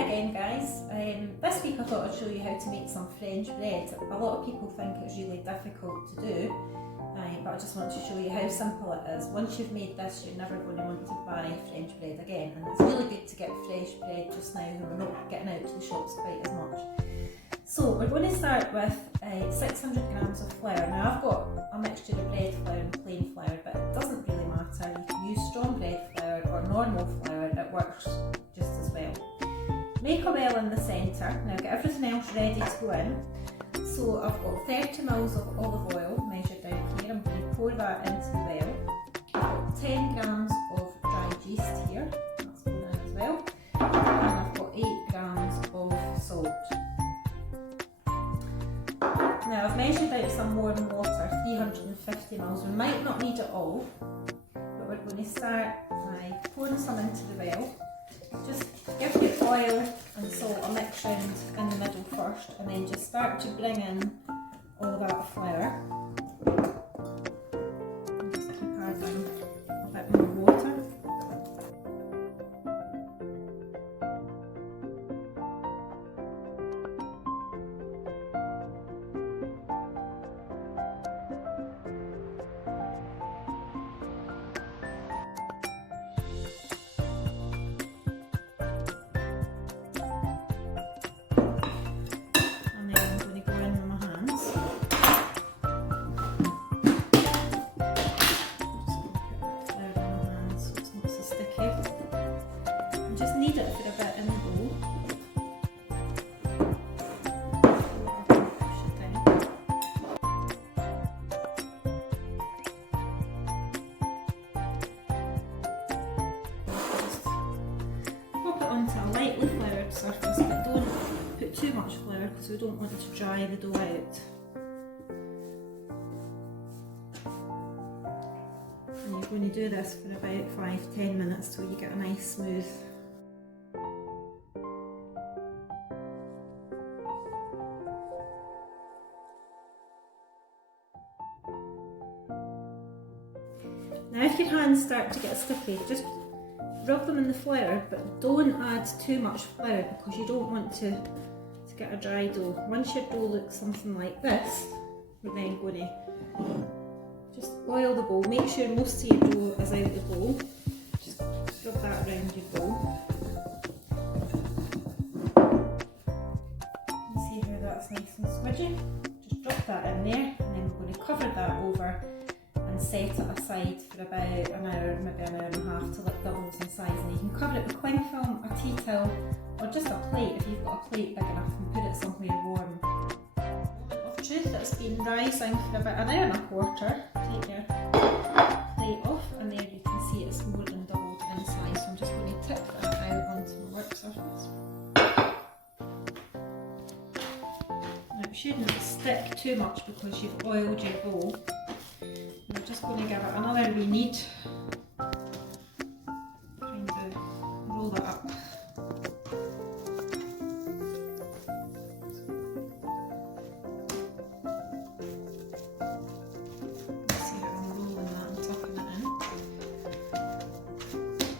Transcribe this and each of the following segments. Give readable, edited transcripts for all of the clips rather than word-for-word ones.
Hi again guys. This week I thought I'd show you how to make some French bread. A lot of people think it's really difficult to do, but I just want to show you how simple it is. Once you've made this, you're never going to want to buy French bread again, and it's really good to get fresh bread just now when we're not getting out to the shops quite as much. So we're going to start with 600 grams of flour. Now I've got a mixture of bread flour and plain flour, but it doesn't really matter. You can use strong bread flour or normal flour, it works just as well. Make a well in the centre. Now get everything else ready to go in. So I've got 30 ml of olive oil measured out here. I'm going to pour that into the well. I've got 10 grams of dried yeast here, that's going in as well. And I've got 8 grams of salt. Now I've measured out some warm water, 350 ml. We might not need it all, but we're going to start by pouring some into the well. Just give your oil and salt a mix round in the middle first, and then just start to bring in all that flour. And just keep adding a bit more water. Knead it for a bit in the bowl. Just pop it onto a lightly floured surface, but don't put too much flour because we don't want to dry the dough out. And you're going to do this for about 5-10 minutes till you get a nice smooth. Now if your hands start to get sticky, just rub them in the flour, but don't add too much flour because you don't want to get a dry dough. Once your dough looks something like this, we're then going to just oil the bowl. Make sure most of your dough is out of the bowl. Just rub that around your bowl. You can see how that's nice and squidgy. Just drop that in there, and then we're going to cover that over and set it aside for about an hour, maybe an hour and a half till it doubles in size. And you can cover it with cling film, a tea towel, or just a plate if you've got a plate big enough, and put it somewhere warm. Of truth, it's been rising for about an hour and a quarter. Take your plate off, and there you can see it's more than doubled in size. So I'm just going to tip that out onto my work surface. Now it shouldn't stick too much because you've oiled your bowl. We're just going to give it another wee knead, trying to roll it up. See how I'm rolling that and tucking it in.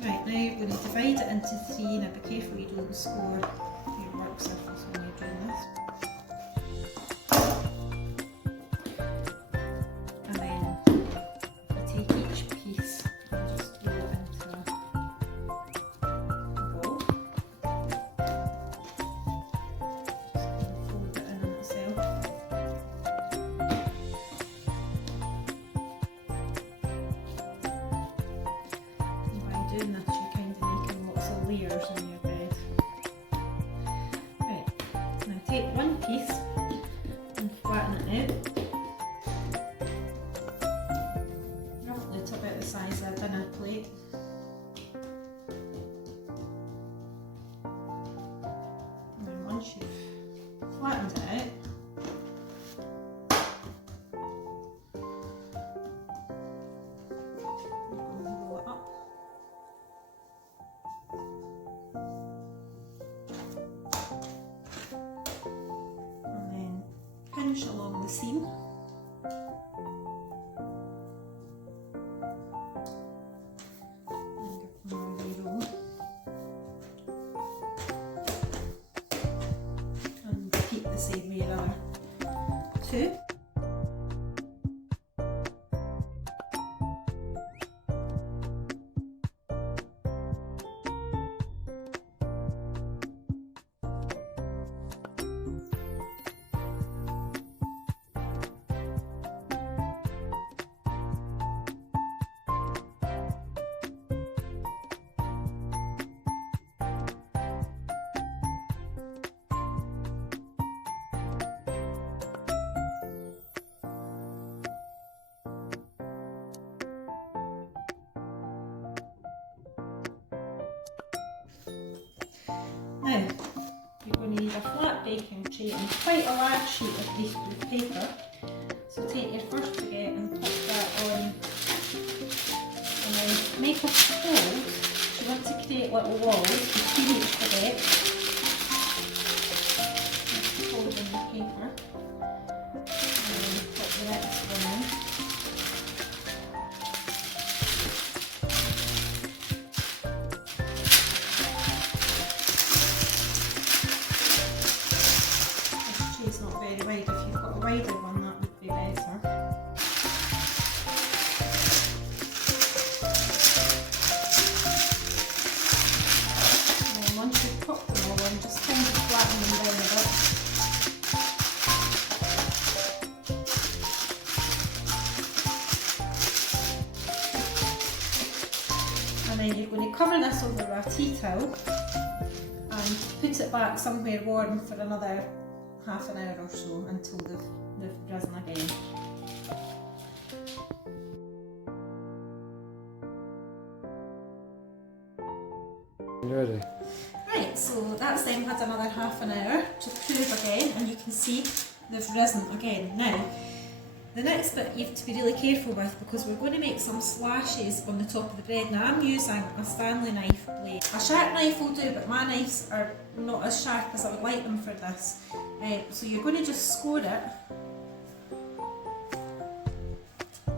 Right, now you're going to divide it into 3. Now be careful you don't score your work surface when you're doing this. Doing this, you're kind of making lots of layers in your bread. Right, now take one piece and flatten it out. Roughly it's about the size of a dinner plate. And then once you've flattened it out, pinch along the seam. And give them a wee roll. same with your other two. Now, you're going to need a flat baking tray and quite a large sheet of greaseproof paper. So take your first baguette and put that on, and then make a fold. You want to create little walls between each baguette. Just fold in the paper, and then put the next one in. Very wide. If you've got a wider one, that would be better. And then once you've put them all on, just kind of flatten them down a bit. And then you're going to cover this over a tea towel and put it back somewhere warm for another half an hour or so until they've risen again. Ready? Right, so that's then had another half an hour to prove again, and you can see they've risen again. Now, the next bit you have to be really careful with, because we're going to make some slashes on the top of the bread. Now I'm using a Stanley knife blade. A sharp knife will do, but my knives are not as sharp as I would like them for this. So you're going to just score it,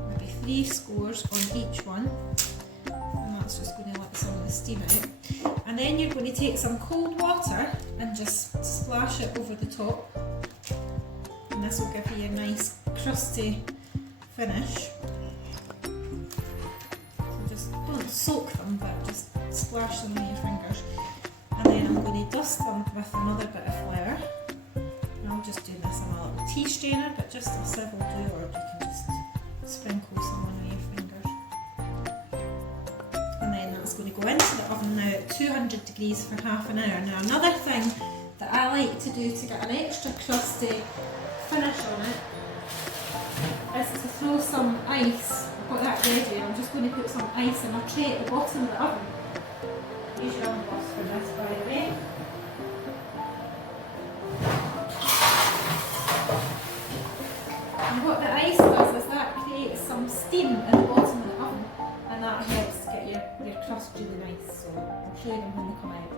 maybe 3 scores on each one, and that's just going to let some of the steam out. And then you're going to take some cold water and just splash it over the top, and this will give you a nice crusty finish. So just don't soak them, but just splash them with your fingers. And then I'm going to dust them with another bit of flour. I'm just doing this on a little tea strainer, but just a sieve will do, or you can just sprinkle some on your fingers. And then that's going to go into the oven now at 200 degrees for half an hour. Now another thing that I like to do to get an extra crusty finish on it is to throw some ice. I've got that ready, and I'm just going to put some ice in a tray at the bottom of the oven. Use your oven boss for this, by the way. And what the ice does is that creates some steam in the bottom of the oven, and that helps to get your crust really nice. So I'll show you them when they come out.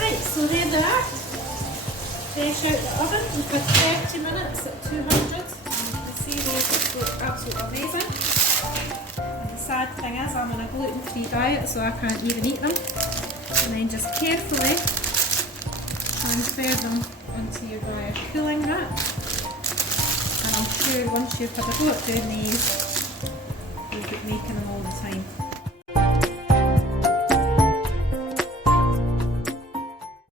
Right, so there they are. Fresh out the oven for 30 minutes at 200. And you can see they just look absolutely amazing. And the sad thing is I'm on a gluten-free diet, so I can't even eat them. And then just carefully transfer them onto your wire cooling rack. And I'm sure once you've had a go at doing these, you'll be making them all the time.